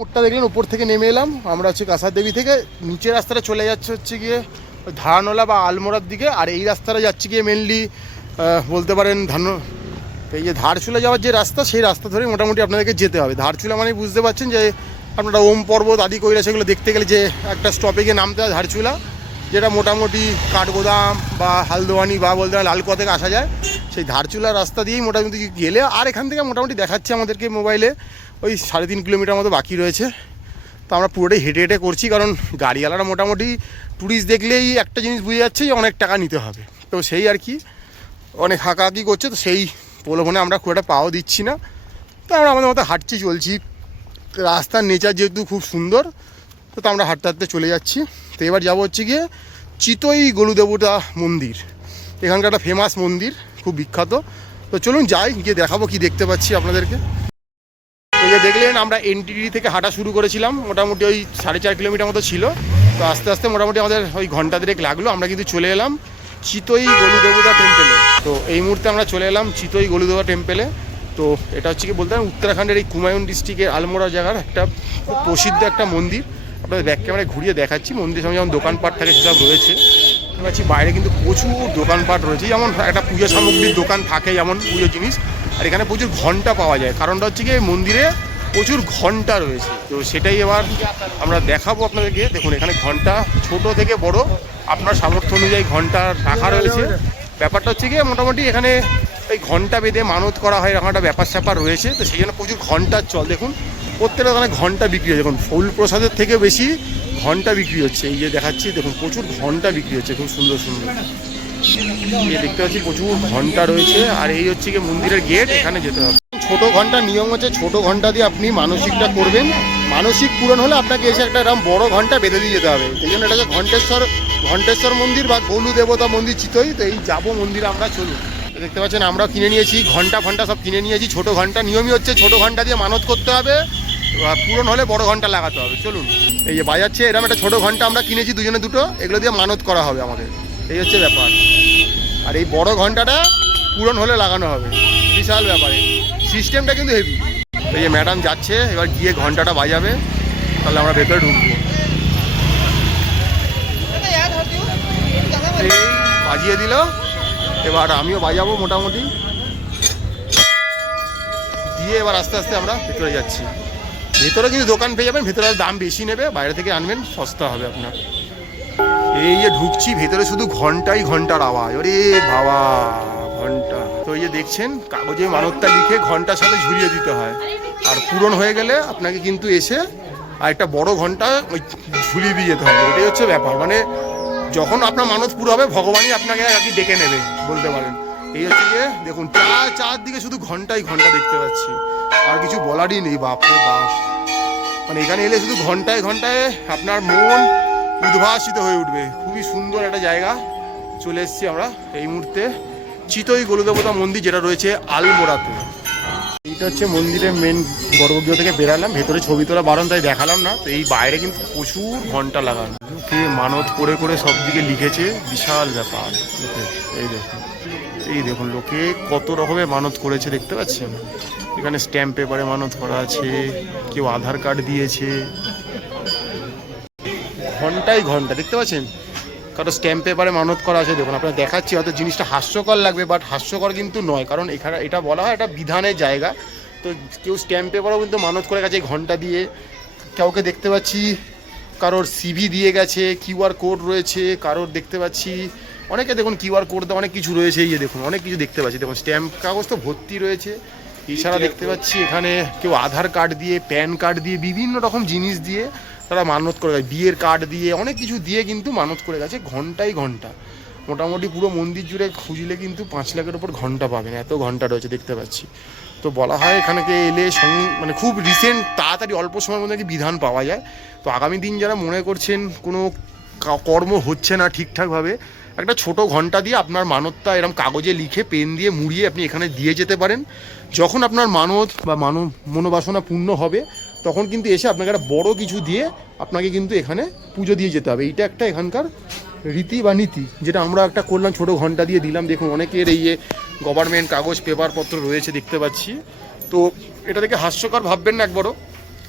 উপরটা দেখলেন, উপর থেকে নেমে এলাম আমরা হচ্ছে কাঁসারদেবী থেকে। নিচের রাস্তাটা চলে যাচ্ছে হচ্ছে গিয়ে ধারানোলা বা আলমোড়ার দিকে, আর এই রাস্তাটা যাচ্ছে গিয়ে মেনলি বলতে পারেন এই যে ধারচুলা যাওয়ার যে রাস্তা, সেই রাস্তা ধরেই মোটামুটি আপনাদেরকে যেতে হবে। ধারচুলা মানে বুঝতে পারছেন যে আপনারা ওম পর্বত আদি কৈলা সেগুলো দেখতে গেলে যে একটা স্টপেজে নামতে হয় ধারচুলা, যেটা মোটামুটি কাঠগোদাম বা হালদোয়ানি বা বলতে হয় লালকুয়া থেকে আসা যায়, সেই ধারচুলা রাস্তা দিয়েই মোটামুটি গেলে। আর এখান থেকে মোটামুটি দেখাচ্ছে আমাদেরকে মোবাইলে ওই 3.5 কিলোমিটার মতো বাকি রয়েছে। তো আমরা পুরোটাই হেঁটে হেঁটে করছি, কারণ গাড়িওয়ালারা মোটামুটি ট্যুরিস্ট দেখলেই একটা জিনিস বুঝে যাচ্ছে যে অনেক টাকা নিতে হবে। তো সেই আর কি অনেক হাঁকাহাঁকি করছে, তো সেই প্রলোভনে আমরা খুব একটা পাও দিচ্ছি না। তো আমরা আমাদের মতো হাঁটছি চলছি। রাস্তার নেচার যেহেতু খুব সুন্দর, তো আমরা হাঁটতে হাঁটতে চলে যাচ্ছি। তো এবার যাবো হচ্ছে গিয়ে চিতই গলুদেবতা মন্দির, এখানকার একটা ফেমাস মন্দির, খুব বিখ্যাত। তো চলুন যাই, গিয়ে দেখাবো কি দেখতে পাচ্ছি আপনাদেরকে। এই যে দেখলেন আমরা এনটিডি থেকে হাঁটা শুরু করেছিলাম, মোটামুটি ওই 4.5 কিলোমিটার মতো ছিল। তো আস্তে আস্তে মোটামুটি আমাদের ওই ঘন্টা দেড়েক লাগলো, আমরা কিন্তু চলে এলাম চিতই গলুদেবতা টেম্পেলে। তো এই মুহূর্তে আমরা চলে এলাম চিতই গলুদেবতা টেম্পেলে। তো এটা হচ্ছে কি বলতে পারেন উত্তরাখণ্ডের এই কুমায়ুন ডিস্ট্রিক্টের আলমোড়া জায়গার একটা খুব প্রসিদ্ধ একটা মন্দির। আপনাদের ব্যাক ক্যামেরায় ঘুরিয়ে দেখাচ্ছি। মন্দিরের সামনে যেমন দোকানপাট থাকে সেসব রয়েছে, পাচ্ছি বাইরে কিন্তু প্রচুর দোকানপাট রয়েছে। যেমন একটা পুজো সামগ্রীর দোকান থাকে, যেমন পুজো জিনিস, আর এখানে প্রচুর ঘন্টা পাওয়া যায়। কারণটা হচ্ছে কি মন্দিরে প্রচুর ঘন্টা রয়েছে, তো সেটাই এবার আমরা দেখাবো আপনাদেরকে। দেখুন এখানে ঘন্টা ছোট থেকে বড় আপনার সামর্থ্য অনুযায়ী ঘন্টা রাখা রয়েছে। ব্যাপারটা হচ্ছে গিয়ে মোটামুটি এখানে এই ঘন্টা বেঁধে মানত করা হয়, এরকম একটা ব্যাপার স্যাপার রয়েছে। তো সেই জন্য প্রচুর ঘন্টার চল। দেখুন প্রত্যেকটা দোকানে ঘন্টা বিক্রি হচ্ছে, দেখুন ফুল প্রসাদের থেকে বেশি ঘন্টা বিক্রি হচ্ছে। এই যে দেখাচ্ছি দেখুন প্রচুর ঘন্টা বিক্রি হচ্ছে, খুব সুন্দর সুন্দর। এই দেখতে পাচ্ছি প্রচুর ঘন্টা রয়েছে। আর এই হচ্ছে কি মন্দিরের গেট, এখানে যেতে হবে। ছোট ঘন্টার নিয়ম হচ্ছে ছোট ঘন্টা দিয়ে আপনি মানসিকটা করবেন, মানসিক পূরণ হলে আপনাকে এসে একটা এরকম বড় ঘন্টা বেঁধে দিয়ে যেতে হবে। এই জন্য এটা হচ্ছে ঘণ্টেশ্বর মন্দির বা গলু দেবতা মন্দির চিতই। তো এই যাবো মন্দিরে আমরা, চলুন। দেখতে পাচ্ছেন আমরা কিনে নিয়েছি ঘন্টা সব কিনে নিয়েছি। ছোট ঘন্টা নিয়মই হচ্ছে ছোট ঘন্টা দিয়ে মানত করতে হবে, পূরণ হলে বড় ঘন্টা লাগাতে হবে। চলুন এই যে বাজাচ্ছে এরকম একটা ছোট ঘন্টা আমরা কিনেছি দুজনে দুটো, এগুলো দিয়ে মানত করা হবে আমাদের, এই হচ্ছে ব্যাপার। আর এই বড় ঘন্টাটা পূরণ হলে লাগানো হবে, বিশাল ব্যাপারে সিস্টেমটা কিন্তু হেভি। এই যে ম্যাডাম যাচ্ছে, এবার গিয়ে ঘন্টাটা বাজাবে, তাহলে আমরা ভেতরে ঢুকবো। এই বাজিয়ে দিল, এবার আমিও বাজাবো মোটামুটি দিয়ে। এবার আস্তে আস্তে আমরা ভেতরে যাচ্ছি। ভেতরে কিন্তু দোকান পেয়ে যাবেন, ভেতরে দাম বেশি নেবে, বাইরে থেকে আনবেন সস্তা হবে আপনার। এই যে ঢুকছি ভেতরে, শুধু ঘন্টাই ঘন্টার আওয়াজ, ওরে বাবা ঘন্টা। তো এই যে দেখছেন কাগজে মানতটা লিখে ঘন্টার সাথে ঝুলিয়ে দিতে হয়, আর পূরণ হয়ে গেলে আপনাকে কিন্তু এসে আর একটা বড় ঘন্টা ওই ঝুলিয়ে দিয়ে যেতে হবে। এটাই হচ্ছে ব্যাপার, মানে যখন আপনার মানত পুরো হবে ভগবানই আপনাকে আর কি ডেকে নেবে বলতে পারেন। এই হচ্ছে গিয়ে দেখুন চারদিকে শুধু ঘন্টাই ঘন্টা দেখতে পাচ্ছি, আর কিছু বলারই নেই। বাপরে বাপ, মানে এখানে এলে শুধু ঘন্টায় ঘন্টায় আপনার মন উদ্ভাসিত হয়ে উঠবে। খুবই সুন্দর একটা জায়গা চলে এসেছি আমরা এই মুহূর্তে চিতই গলুদেবতা মন্দির, যেটা রয়েছে আলমোড়াতে। এইটা হচ্ছে মন্দিরের মেন গর্ভগৃহ থেকে বেরালাম, ভেতরে ছবি তোলা বারণ তাই দেখালাম না। তো এই বাইরে কিন্তু প্রচুর ঘন্টা লাগানো, লোকে মানত করে করে সব দিকে লিখেছে, বিশাল ব্যাপার। এই দেখুন লোকে কত রকমের মানত করেছে দেখতে পাচ্ছেন। এখানে স্ট্যাম্প পেপারে মানত করা আছে, কেউ আধার কার্ড দিয়েছে। ঘন্টায় ঘন্টা দেখতে পাচ্ছেন, কারো স্ট্যাম্প পেপারে মানত করা আছে। দেখুন আপনারা দেখাচ্ছি, হয়তো জিনিসটা হাস্যকর লাগবে, বাট হাস্যকর কিন্তু নয়, কারণ এখানে এটা বলা হয় এটা বিধানের জায়গা। তো কেউ স্ট্যাম্প পেপারও কিন্তু মানত করে গেছে ঘন্টা দিয়ে। কাউকে দেখতে পাচ্ছি কারোর সিভি দিয়ে গেছে, কিউআর কোড রয়েছে কারোর দেখতে পাচ্ছি, অনেকে দেখুন কিউআর কোড দেওয়া অনেক কিছু রয়েছে। এই যে দেখুন অনেক কিছু দেখতে পাচ্ছি, দেখুন স্ট্যাম্প কাগজ তো ভর্তি রয়েছে। এছাড়া দেখতে পাচ্ছি এখানে কেউ আধার কার্ড দিয়ে, প্যান কার্ড দিয়ে, বিভিন্ন রকম জিনিস দিয়ে তারা মানত করে গেছে, বিয়ের কার্ড দিয়ে, অনেক কিছু দিয়ে কিন্তু মানত করে গেছে ঘন্টায় ঘন্টা। মোটামুটি পুরো মন্দির জুড়ে খুঁজলে কিন্তু 5 লাখের ওপর ঘন্টা পাবেন, এত ঘন্টা রয়েছে দেখতে পাচ্ছি। তো বলা হয় এখানে এলে মানে খুব রিসেন্ট তাড়াতাড়ি অল্প সময়ের মধ্যে বিধান পাওয়া যায়। তো আগামী দিন যারা মনে করছেন কোনো কর্ম হচ্ছে না ঠিকঠাকভাবে, একটা ছোট ঘন্টা দিয়ে আপনার মানতটা এরকম কাগজে লিখে পেন দিয়ে মুড়িয়ে আপনি এখানে দিয়ে যেতে পারেন। যখন আপনার মানত বা মনোবাসনা পূর্ণ হবে, তখন কিন্তু এসে আপনাকে একটা বড় কিছু দিয়ে আপনাকে কিন্তু এখানে পুজো দিয়ে যেতে হবে। এইটা একটা এখানকার রীতি বা নীতি, যেটা আমরা একটা করলাম, ছোট ঘন্টা দিয়ে দিলাম। দেখুন অনেকের এই যে গভর্নমেন্ট কাগজ পেপারপত্র রয়েছে দেখতে পাচ্ছি। তো এটা থেকে হাস্যকর ভাববেন না একবারও,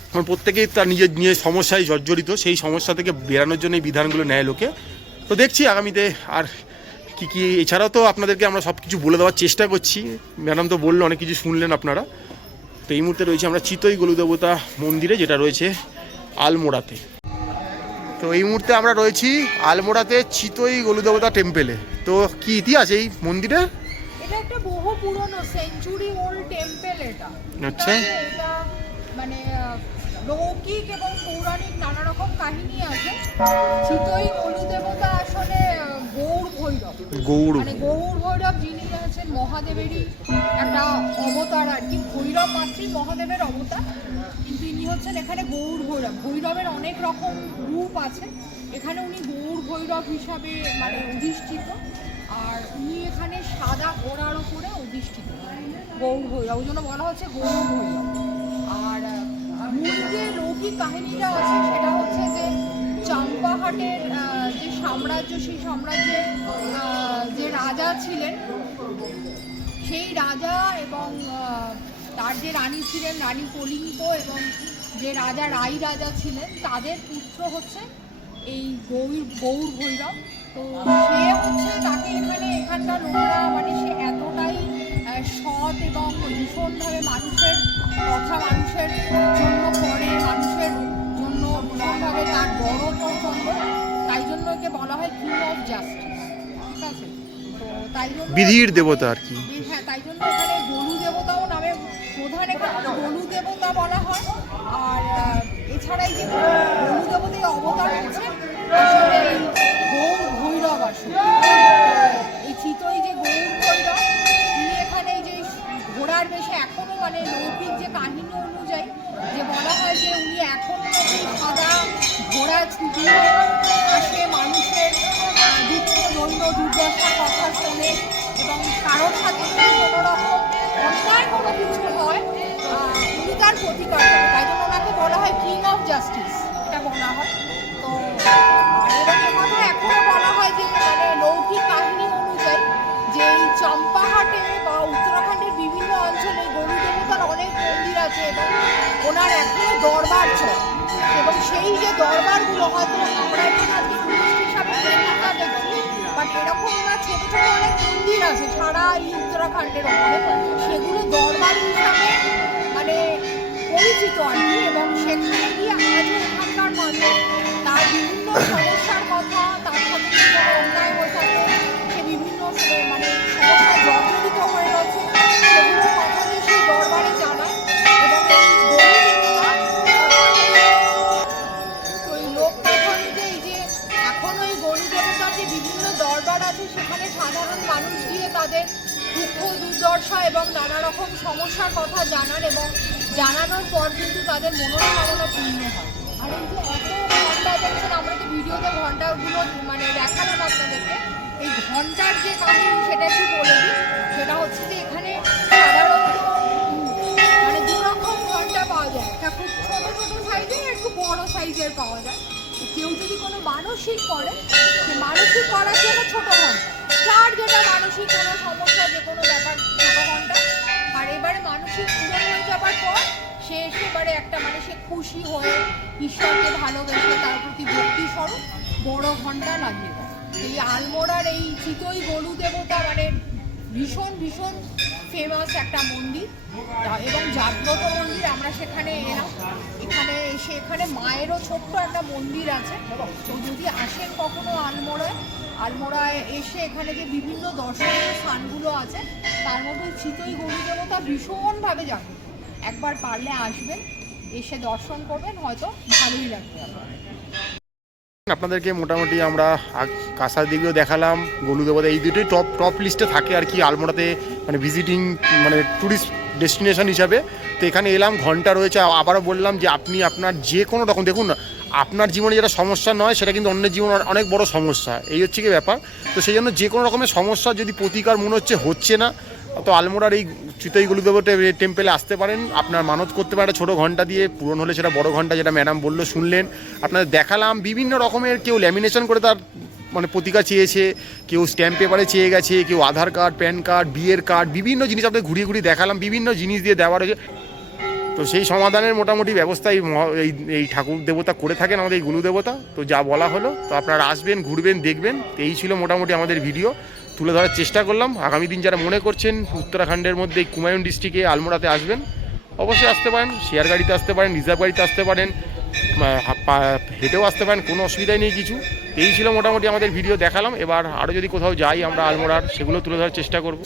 কারণ প্রত্যেকেই তার নিজের নিজের সমস্যায় জর্জরিত, সেই সমস্যা থেকে বেরানোর জন্য এই বিধানগুলো নেয় লোকে। তো দেখছি আগামীতে আর কি কি, এছাড়াও তো আপনাদেরকে আমরা সব কিছু বলে দেওয়ার চেষ্টা করছি। ম্যাডাম তো বললো, অনেক কিছু শুনলেন আপনারা। তো এই মুহূর্তে রয়েছে আমরা চিতই গলুদেবতা মন্দিরে, যেটা রয়েছে আলমোড়াতে। তো এই মুহূর্তে আমরা রয়েছি আলমোড়াতে চিতই গলুদেবতা টেম্পেলে। তো কি ইতিহাস এই মন্দিরে? এটা একটা বহু পুরনো সেঞ্চুরি ওল্ড টেম্পল। এটা আচ্ছা, এটা মানে লৌকিক এবং পৌরাণিক নানা রকম কাহিনী আছে। চিতই গলুদেবতা আসলে গৌড় ভৈরব যিনি আছেন মহাদেবেরই একটা অবতার আর কি। ভৈরব মাতৃ মহাদেবের অবতার, কিন্তু ইনি হচ্ছেন এখানে গৌড় ভৈরব। ভৈরবের অনেক রকম রূপ আছে, এখানে উনি গৌড় ভৈরব হিসাবে মানে অধিষ্ঠিত। আর উনি এখানে সাদা ঘোড়ার উপরে অধিষ্ঠিত গৌড় ভৈরব, ওই জন্য বলা হচ্ছে গৌড় ভৈরব। আর মূল যে লৌকিক কাহিনীটা আছে সেটা হচ্ছে যে চম্পাহাটের যে সাম্রাজ্য, সেই সাম্রাজ্যের যে রাজা ছিলেন, সেই রাজা এবং তার যে রানী ছিলেন রানী কলিঙ্গ, এবং যে রাজা রাই রাজা ছিলেন, তাদের পুত্র হচ্ছে এই গৌড় ভৈরব। তো সে হচ্ছে তাকে এখানকার লোকরা মানে সে এতটাই সৎ এবং ভীষণভাবে মানুষের কথা মানুষের জন্য করে, মানুষের জন্য ভীষণভাবে তার বড় প্রচন্ড, তাই জন্য একে বলা হয় কিং অফ জাস্টিস। ঠিক আছে, তো তাই জন্য বিধির দেবতা আর কি। হ্যাঁ, তাই জন্য এখানে গলু দেবতাও নামে প্রধান এখানে গলু দেবতা বলা হয়। আর এছাড়াই যে গলু দেবতার অবতার হচ্ছে আসলে এই গৌড় ভৈরব। আসলে এই চিতই যে গৌড় ভৈরব, তিনি এখানে যে ঘোড়ার বেশে এখনো মানে লৌকিক যে কাহিনী অনুযায়ী যে বলা হয় যে উনি এখনো সাদা ঘোড়া ছুটিয়ে আসে, মানুষের দুঃখ দৈন্য দুর্দশার কথা শোনে, এবং কারোর সাথে কোনো রকম অন্যায় কোনো কিছু হয় উনি তার প্রতিকার করেন। তাই জন্য ওনাকে বলা হয় কিং অফ জাস্টিস, এটা বলা হয়। তো এবং এর কথা এখনো বলা হয় যে মানে লৌকিক কাহিনী অনুযায়ী যে এই চম্পাহাটে বা উত্তরাখণ্ডের বিভিন্ন অঞ্চলে গরু দেবতার অনেক মন্দির আছে, এবং ওনার এখনো দরবার চলে। এবং সেই যে দরবারগুলো হয়তো আমরা এখানে আজকে টুরিস্ট হিসাবে দেখছি, বাট এরকম ওনার ছোটো ছোটো অনেক মন্দির আছে সারা এই উত্তরাখণ্ডের ওপরে, সেগুলো দরবার হিসাবে মানে পরিচিত আর কি। এবং সেখানে গিয়ে আজও এখানকার মানুষ তার বিভিন্ন সমস্যার কথা, তার সাথে কোনো অন্যায় হয়ে থাকে, সে বিভিন্ন মানে সমস্যায় জর্জরিত হয়ে রয়েছে, সেগুলোর কথা যে সেই দরবারে জানায়। এবং এই লোক কথা অনুযায়ী যে এখনো এই গরু দেবতার যে বিভিন্ন দরবার আছে, সেখানে সাধারণ মানুষ গিয়ে তাদের দুঃখ দুর্দশা এবং নানা রকম সমস্যার কথা জানান, এবং জানানোর পর কিন্তু তাদের মনোকামনা পূর্ণ হয়। আর এই যে এত ঘন্টা দেখছেন, আমরা যে ভিডিওতে ঘন্টাগুলো মানে দেখালাম আপনাদেরকে, এই ঘন্টার যে কাহিনী সেটা একটু বলে দিই। সেটা হচ্ছে যে এখানে সাধারণত মানে দু রকম ঘন্টা পাওয়া যায়, একটা খুব ছোটো ছোটো সাইজের, একটু বড়ো সাইজের পাওয়া যায়। কেউ যদি কোনো মানসিক করে, সে মানসিক করার জন্য ছোটো ঘন্টা, যার যেটা মানসিক কোনো সমস্যা যে কোনো ব্যাপার ছোটো ঘন্টা। আর এবারে মানসিক পূরণ হয়ে যাবার পর সে এবারে একটা মানে সে খুশি হয়ে ঈশ্বরকে ভালোবেসে তার প্রতি ভক্তি স্বরূপ বড় ঘন্টা লাগিয়ে দেয়। এই আলমোড়ার এই চিতই গলু দেবতা মানে ভীষণ ভীষণ ফেমাস একটা মন্দির এবং জাগ্রত মন্দির। আমরা সেখানে এলাম, এখানে এসে এখানে মায়েরও ছোট্ট একটা মন্দির আছে। তো যদি আসেন কখনো আলমোড়ায় এসে এখানে যে বিভিন্ন দর্শনীয় স্থানগুলো আছে, তার মধ্যে চিতই গরু দেবতা ভীষণভাবে জাগ্রত। একবার পারলে আসবেন, এসে দর্শন করবেন, হয়তো ভালোই লাগবে আপনাদেরকে মোটামুটি আমরা কাঁসার দেবীও দেখালাম, গলু দেবতা, এই দুটোই টপ লিস্টে থাকে আর কি আলমোড়াতে, মানে ভিজিটিং মানে ট্যুরিস্ট ডেস্টিনেশন হিসাবে। তো এখানে এলাম, ঘন্টা রয়েছে। আবারও বললাম যে আপনি আপনার যে কোনো রকম, দেখুন না, আপনার জীবনে যেটা সমস্যা নয় সেটা কিন্তু অন্যের জীবন অনেক বড় সমস্যা, এই হচ্ছে কি ব্যাপার। তো সেই জন্য যে কোনো রকমের সমস্যা যদি প্রতিকার মনে হচ্ছে না, তো আলমোড়ার এই চিতই গলু দেবতা টেম্পেলে আসতে পারেন। আপনার মানত করতে পারে ছোটো ঘন্টা দিয়ে, পূরণ হলে সেটা বড় ঘন্টা, যেটা ম্যাডাম বললো শুনলেন, আপনাদের দেখালাম। বিভিন্ন রকমের কেউ ল্যামিনেশন করে তার মানে প্রতিকার চেয়েছে, কেউ স্ট্যাম্প পেপারে চেয়ে গেছে, কেউ আধার কার্ড, প্যান কার্ড, বিয়ের কার্ড, বিভিন্ন জিনিস আপনাদের ঘুরিয়ে ঘুরিয়ে দেখালাম, বিভিন্ন জিনিস দিয়ে দেওয়া রয়েছে। তো সেই সমাধানের মোটামুটি ব্যবস্থা এই ঠাকুর দেবতা করে থাকেন, আমাদের এই গুরু দেবতা। তো যা বলা হলো, তো আপনারা আসবেন, ঘুরবেন, দেখবেন। তো এই ছিল মোটামুটি আমাদের ভিডিও, তুলে ধরার চেষ্টা করলাম। আগামী দিন যারা মনে করছেন উত্তরাখণ্ডের মধ্যে এই কুমায়ুন ডিস্ট্রিক্টে আলমোড়াতে আসবেন, অবশ্যই আসতে পারেন। শেয়ার গাড়িতে আসতে পারেন, রিজার্ভ গাড়িতে আসতে পারেন, হেঁটেও আসতে পারেন, কোনো অসুবিধাই নেই কিছু। এই ছিল মোটামুটি আমাদের ভিডিও, দেখালাম। এবার আরও যদি কোথাও যাই আমরা আলমোড়ার, সেগুলো তুলে ধরার চেষ্টা করব।